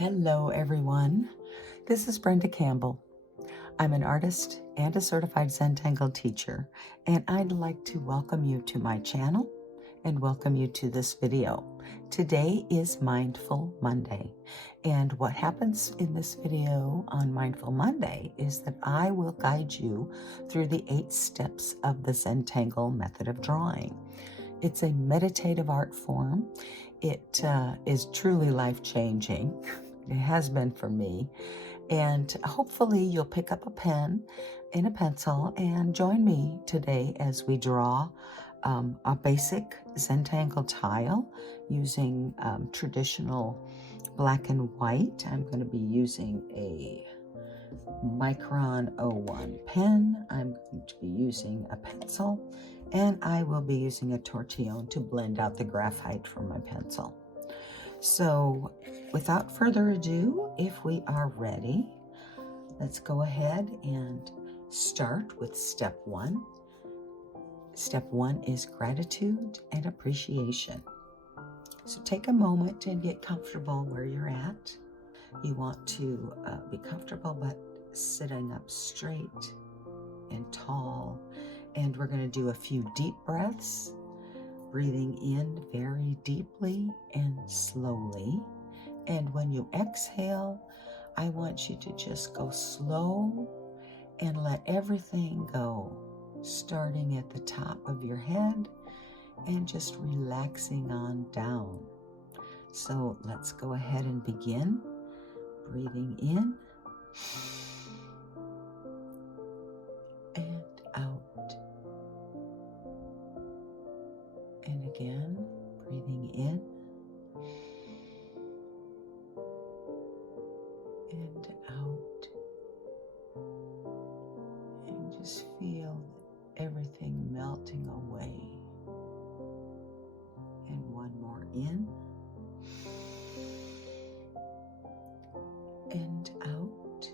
Hello, everyone. This is Brenda Campbell. I'm an artist and a certified Zentangle teacher, and I'd like to welcome you to my channel and welcome you to this video. Today is Mindful Monday, and what happens in this video on Mindful Monday is that I will guide you through the 8 steps of the Zentangle method of drawing. It's a meditative art form. It is truly life-changing. It has been for me. And hopefully you'll pick up a pen and a pencil and join me today as we draw a basic Zentangle tile using traditional black and white. I'm going to be using a Micron 01 pen. I'm going to be using a pencil, and I will be using a tortillon to blend out the graphite from my pencil. So without further ado, if we are ready, let's go ahead and start with step 1. Step 1 is gratitude and appreciation. So take a moment and get comfortable where you're at. You want to be comfortable but sitting up straight and tall. And we're going to do a few deep breaths. Breathing in very deeply and slowly. And when you exhale, I want you to just go slow and let everything go, starting at the top of your head and just relaxing on down. So let's go ahead and begin. Breathing in and out. And again, breathing in and out. And just feel everything melting away. And one more in and out.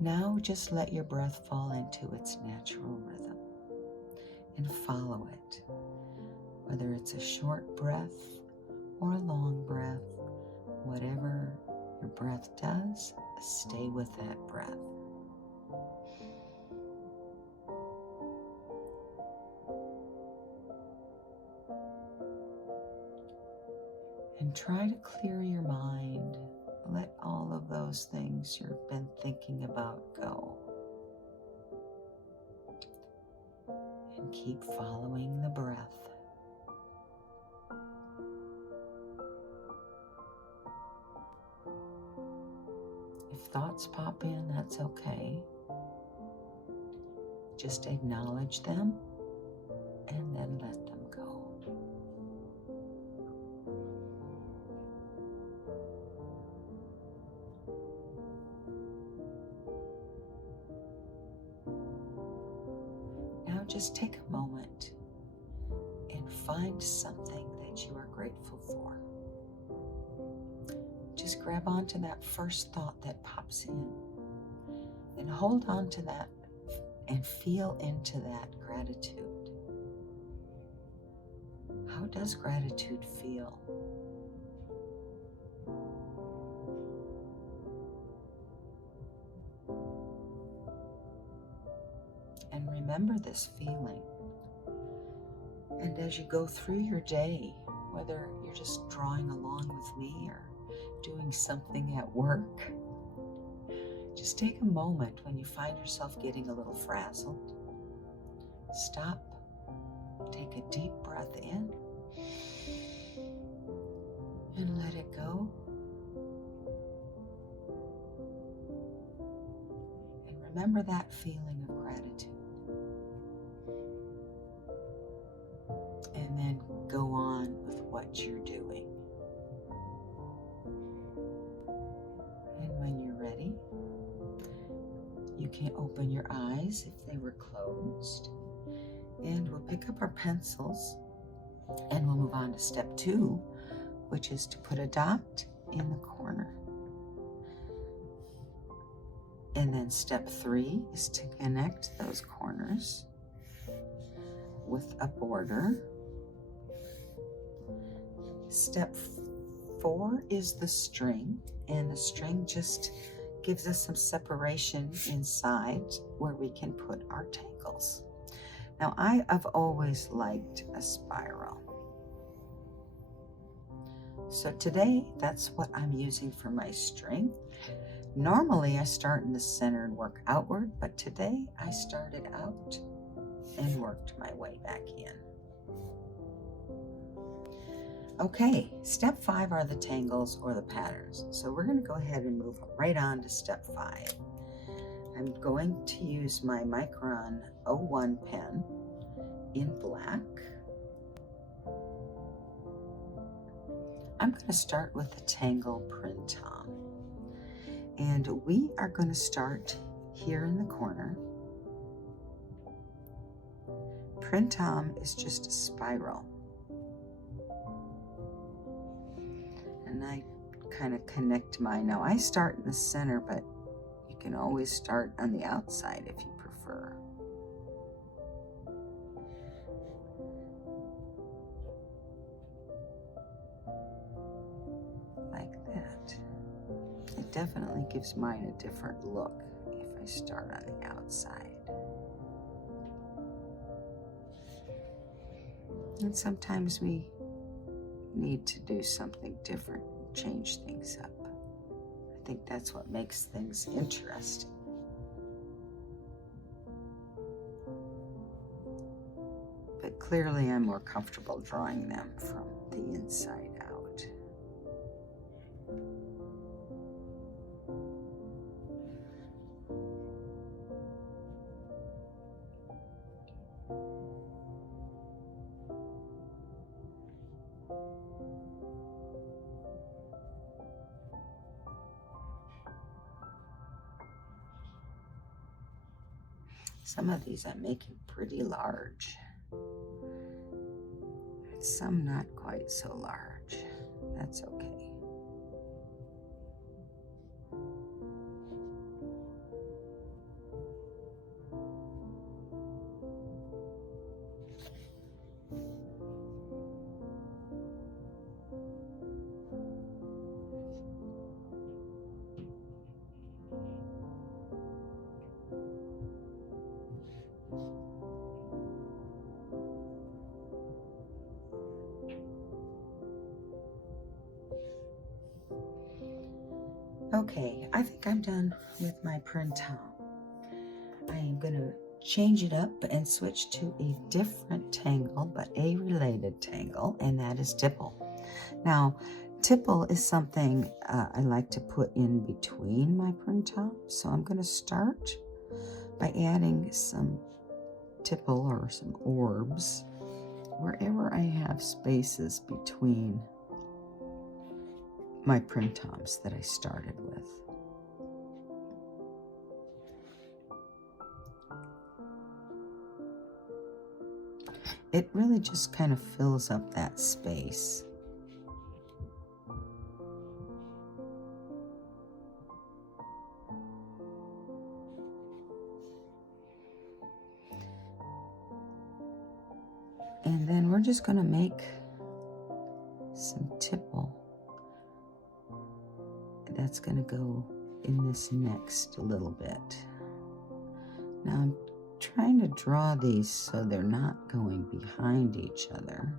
Now just let your breath fall into its natural rhythm and follow it. Whether it's a short breath or a long breath, whatever your breath does, stay with that breath. And try to clear your mind. Let all of those things you've been thinking about go. And keep following the breath. If thoughts pop in, that's okay. Just acknowledge them and then let them go. Now just take a moment and find something that you are grateful for. Just grab onto that first thought that pops in and hold on to that and feel into that gratitude. How does gratitude feel? And remember this feeling. And as you go through your day, whether you're just drawing along with me or doing something at work, just take a moment when you find yourself getting a little frazzled. Stop, take a deep breath in, and let it go. And remember that feeling of gratitude. And then go on with what you're doing. And when you're ready, you can open your eyes if they were closed. And we'll pick up our pencils and we'll move on to step 2, which is to put a dot in the corner. And then step 3 is to connect those corners with a border. Step 4 is the string, and the string just gives us some separation inside where we can put our tangles. Now, I've always liked a spiral. So today, that's what I'm using for my string. Normally, I start in the center and work outward, but today I started out and worked my way back in. Okay, step 5 are the tangles or the patterns. So we're going to go ahead and move right on to step 5. I'm going to use my Micron 01 pen in black. I'm going to start with the Tangle Print Tom. And we are going to start here in the corner. Print Tom is just a spiral. And I kind of connect mine. Now I start in the center, but you can always start on the outside if you prefer. Like that. It definitely gives mine a different look if I start on the outside. And sometimes we need to do something different, change things up. I think that's what makes things interesting. But clearly I'm more comfortable drawing them from the inside out. Some of these I'm making pretty large. Some not quite so large. That's okay. Okay, I think I'm done with my print out. I am going to change it up and switch to a different tangle, but a related tangle, and that is tipple. Now, tipple is something I like to put in between my print out, so I'm going to start by adding some tipple or some orbs wherever I have spaces between my print tops that I started with. It really just kind of fills up that space. And then we're just going to make some tipple. That's going to go in this next little bit. Now I'm trying to draw these so they're not going behind each other.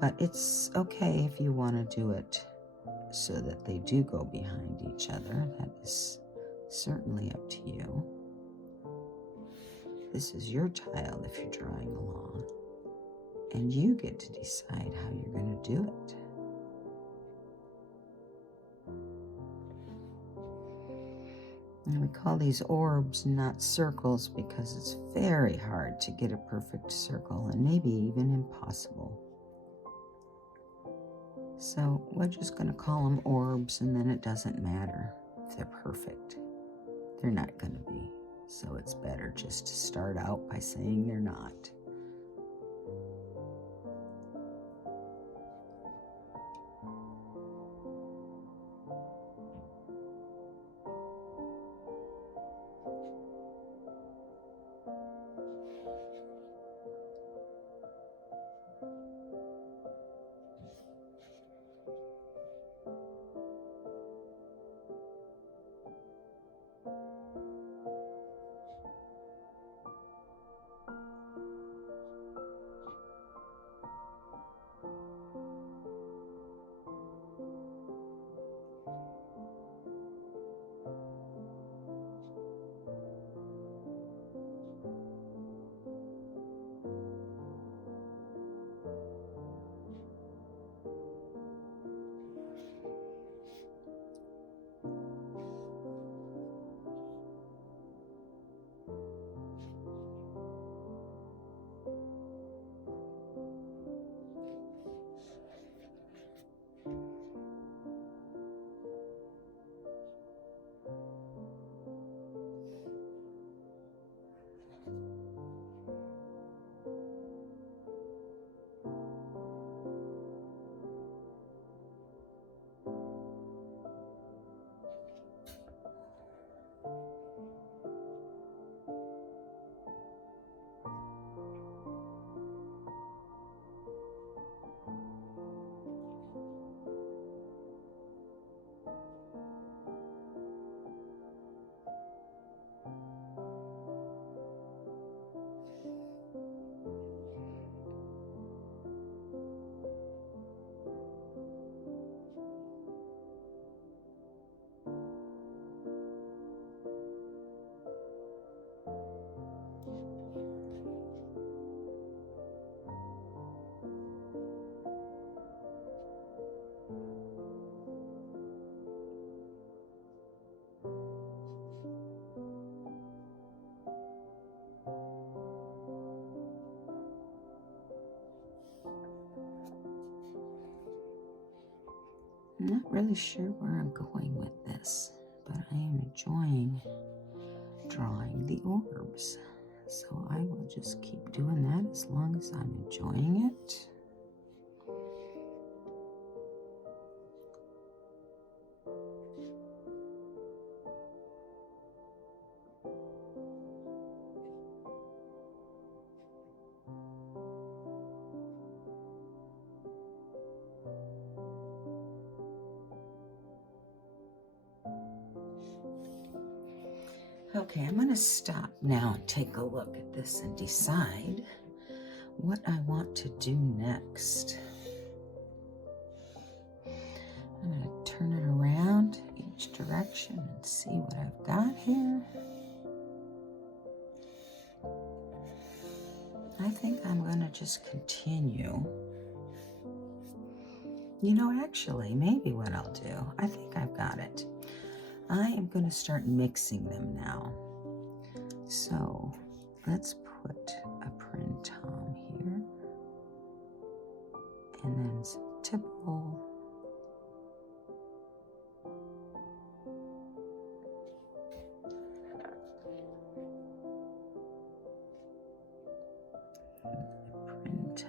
But it's okay if you want to do it so that they do go behind each other. That is certainly up to you. This is your tile if you're drawing along, and you get to decide how you're going to do it. And we call these orbs, not circles, because it's very hard to get a perfect circle, and maybe even impossible. So we're just going to call them orbs, and then it doesn't matter if they're perfect. They're not going to be. So it's better just to start out by saying they're not. I'm not really sure where I'm going with this, but I am enjoying drawing the orbs. So I will just keep doing that as long as I'm enjoying it. Okay, I'm going to stop now and take a look at this and decide what I want to do next. I'm going to turn it around each direction and see what I've got here. I think I'm going to just continue. You know, actually, maybe what I'll do, I think I've got it. I am going to start mixing them now. So let's put a printom here, and then some tipple. Print.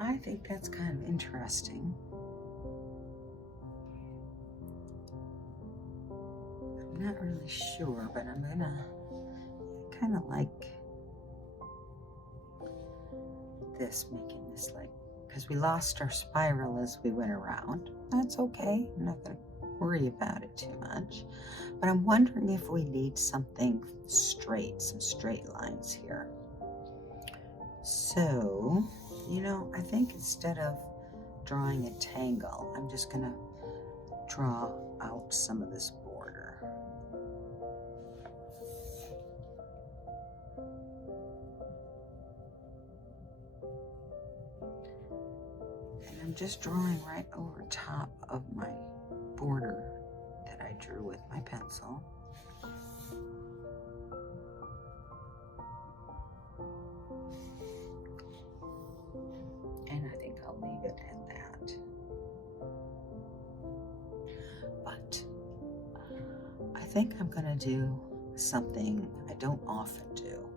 I think that's kind of interesting. I'm not really sure, but I'm gonna kind of like this, making this like, because we lost our spiral as we went around. That's okay. I'm not gonna worry about it too much. But I'm wondering if we need something straight, some straight lines here. So, you know, I think instead of drawing a tangle, I'm just going to draw out some of this border. And I'm just drawing right over top of my border that I drew with my pencil. And I think I'll leave it at that. But I think I'm going to do something I don't often do,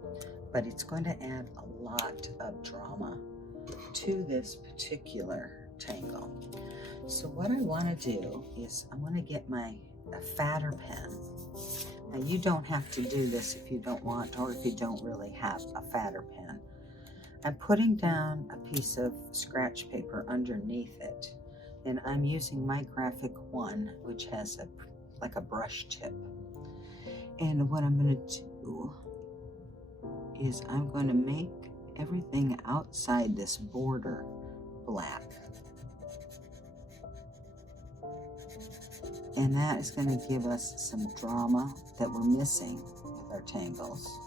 but it's going to add a lot of drama to this particular tangle. So what I want to do is I'm going to get a fatter pen. Now you don't have to do this if you don't want, or if you don't really have a fatter pen. I'm putting down a piece of scratch paper underneath it, and I'm using my graphic one, which has like a brush tip. And what I'm going to do is I'm going to make everything outside this border black. And that is going to give us some drama that we're missing with our tangles.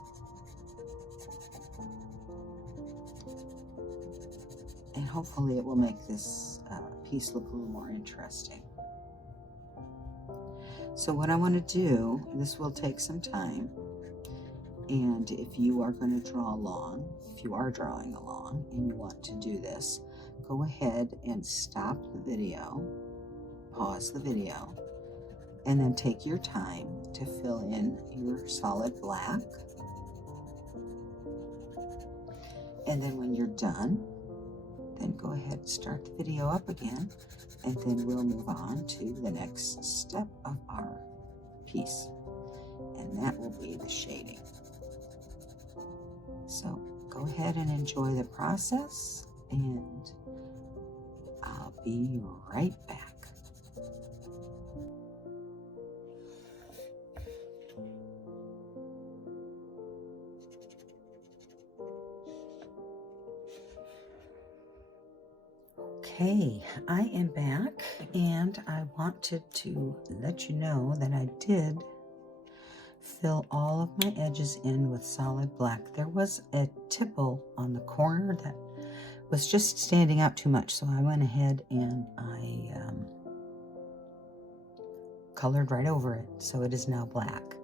And hopefully it will make this piece look a little more interesting. So what I want to do, this will take some time, and if you are going to draw along, if you are drawing along and you want to do this, go ahead and stop the video, pause the video, and then take your time to fill in your solid black. And then when you're done, then go ahead and start the video up again, and then we'll move on to the next step of our piece, and that will be the shading. So go ahead and enjoy the process, and I'll be right back. Okay, I am back, and I wanted to let you know that I did fill all of my edges in with solid black. There was a tipple on the corner that was just standing out too much, so I went ahead and I colored right over it, so it is now black.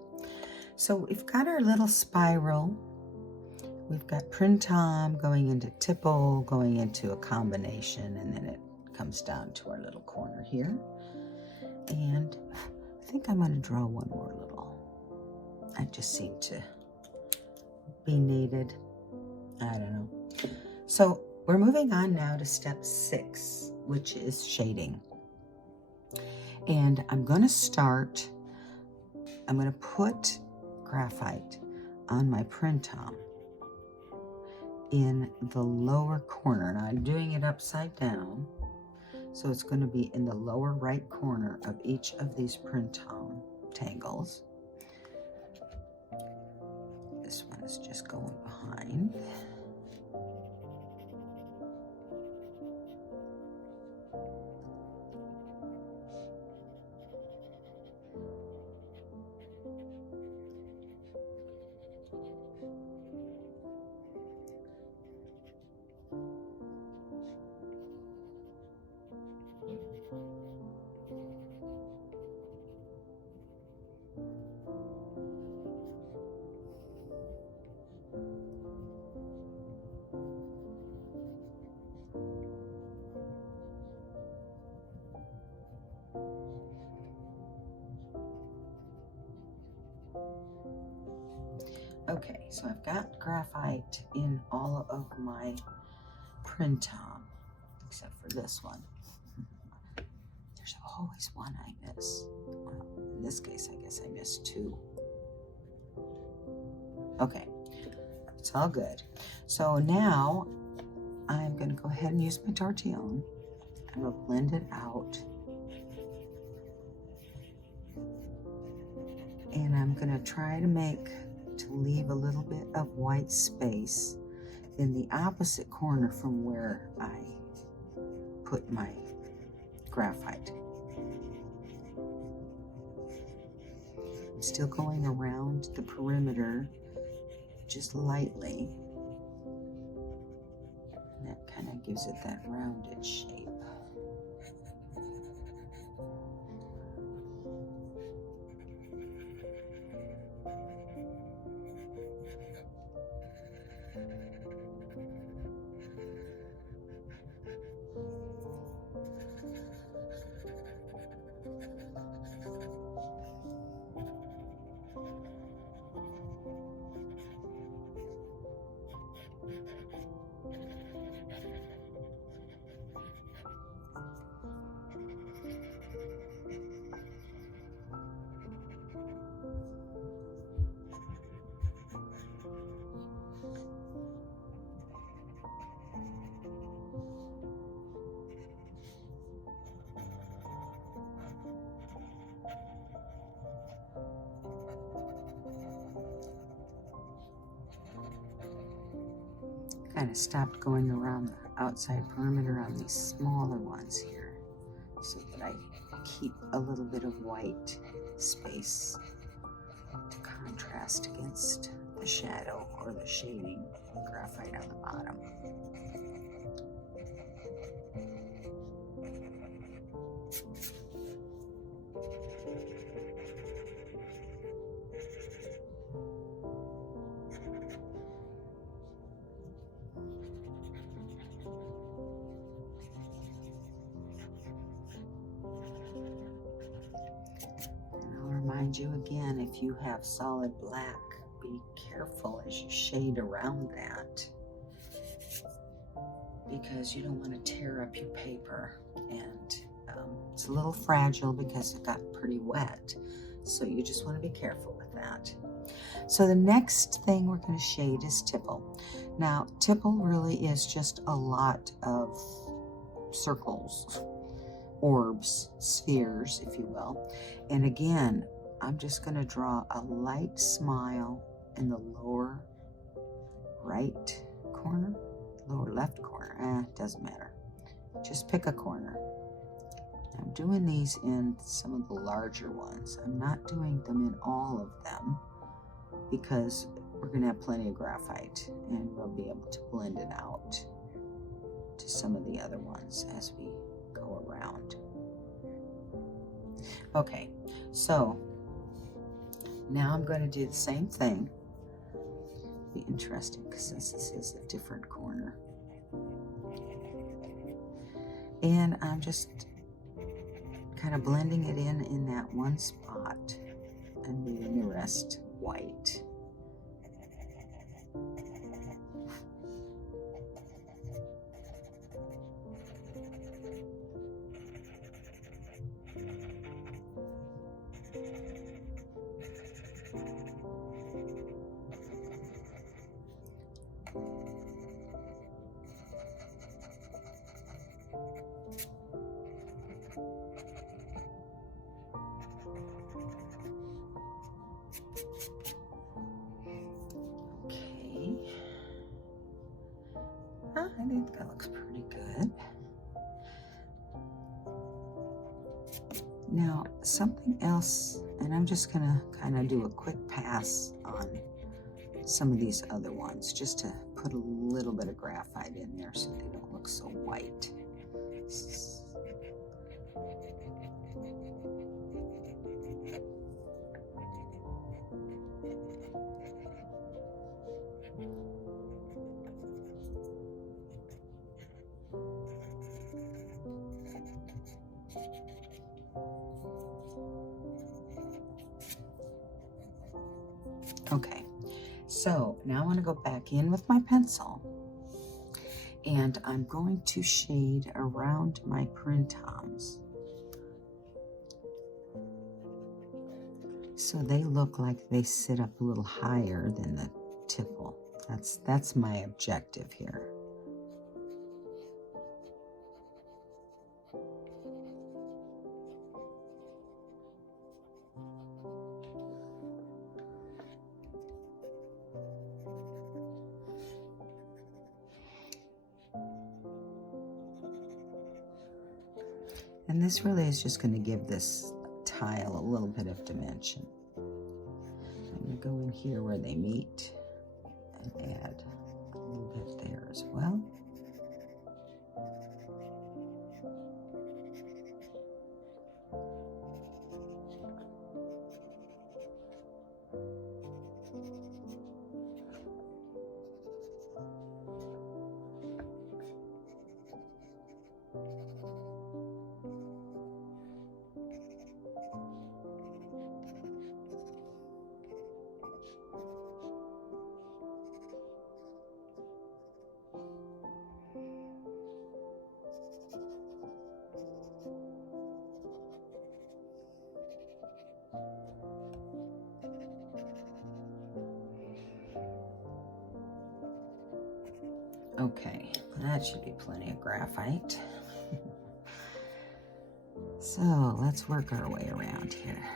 So we've got our little spiral. We've got printom going into tipple, going into a combination, and then it comes down to our little corner here. And I think I'm going to draw one more little. I just seem to be needed. I don't know. So we're moving on now to step 6, which is shading. And I'm going to put graphite on my printom in the lower corner. Now I'm doing it upside down, so it's going to be in the lower right corner of each of these printom tangles. This one is just going behind. Okay, so I've got graphite in all of my printom, except for this one. There's always one I miss. Well, in this case, I guess I missed 2. Okay, it's all good. So now I'm going to go ahead and use my tortillon. I'm going to blend it out. And I'm going to try to leave a little bit of white space in the opposite corner from where I put my graphite. I'm still going around the perimeter just lightly. And that kind of gives it that rounded shape. Kind of stopped going around the outside perimeter on these smaller ones here so that I keep a little bit of white space to contrast against the shadow or the shading graphite on the bottom. Remind you again, if you have solid black, be careful as you shade around that, because you don't want to tear up your paper. And it's a little fragile because it got pretty wet, so you just want to be careful with that. So the next thing we're going to shade is tipple. Now tipple really is just a lot of circles, orbs, spheres, if you will. And again, I'm just going to draw a light smile in the lower right corner, lower left corner, doesn't matter. Just pick a corner. I'm doing these in some of the larger ones. I'm not doing them in all of them because we're going to have plenty of graphite and we'll be able to blend it out to some of the other ones as we go around. Okay, so now I'm going to do the same thing. It'll be interesting because this is a different corner. And I'm just kind of blending it in that one spot and leaving the rest white. I think that looks pretty good. Now, something else, and I'm just going to kind of do a quick pass on some of these other ones, just to put a little bit of graphite in there so they don't look so white. Okay, so now I want to go back in with my pencil and I'm going to shade around my printoms so they look like they sit up a little higher than the tipple. That's my objective here. And this really is just going to give this tile a little bit of dimension. I'm going to go in here where they meet and add a little bit there as well. Okay, that should be plenty of graphite. So let's work our way around here.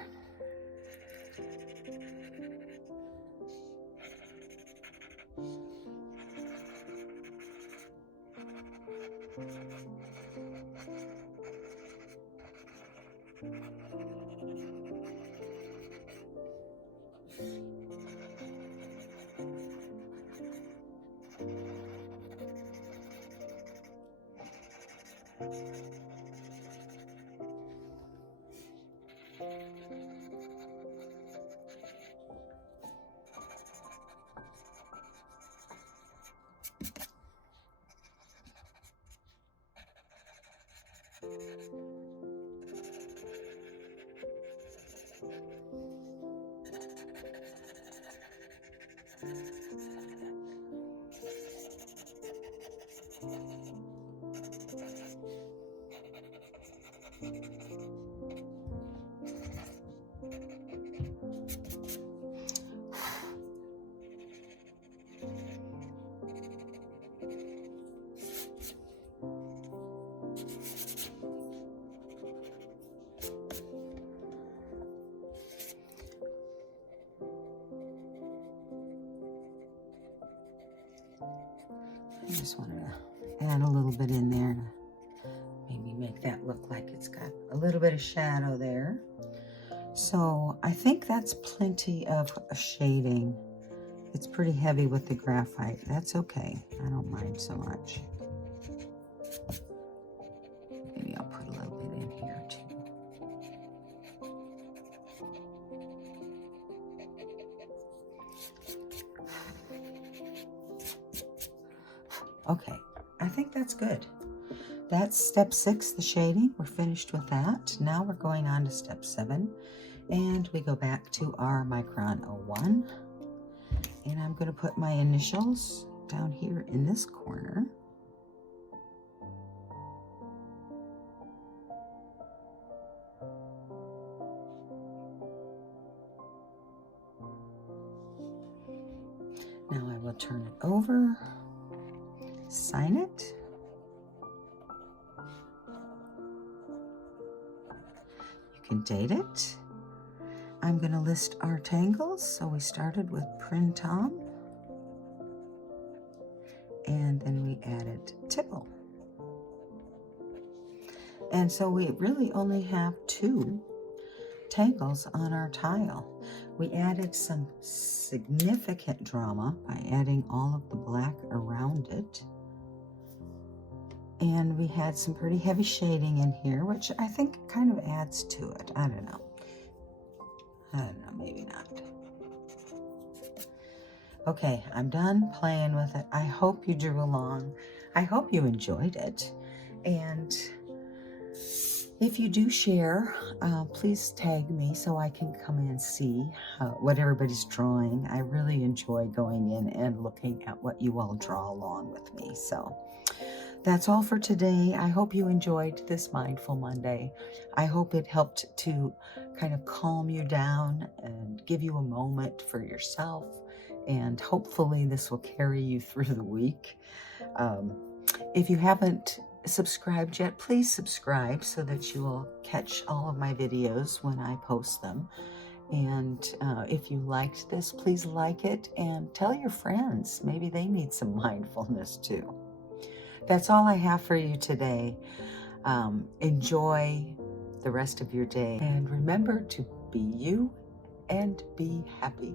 I just wanted to add a little bit in there to maybe make that look like it's got a little bit of shadow there. So I think that's plenty of shading. It's pretty heavy with the graphite. That's okay. I don't mind so much. Maybe I'll put a little bit in here too. Okay, I think that's good. That's step 6, the shading. We're finished with that. Now we're going on to step 7, and we go back to our Micron 01. And I'm going to put my initials down here in this corner. Now I will turn it over, sign it. You can date it. I'm going to list our tangles. So we started with Printom, and then we added tipple. And so we really only have 2 tangles on our tile. We added some significant drama by adding all of the black around it. And we had some pretty heavy shading in here, which I think kind of adds to it. I don't know, maybe not. Okay, I'm done playing with it. I hope you drew along. I hope you enjoyed it. And if you do share, please tag me so I can come in and see what everybody's drawing. I really enjoy going in and looking at what you all draw along with me. So that's all for today. I hope you enjoyed this Mindful Monday. I hope it helped to kind of calm you down and give you a moment for yourself. And hopefully this will carry you through the week. If you haven't subscribed yet, please subscribe so that you will catch all of my videos when I post them. And if you liked this, please like it and tell your friends. Maybe they need some mindfulness too. That's all I have for you today. Enjoy the rest of your day, and remember to be you and be happy.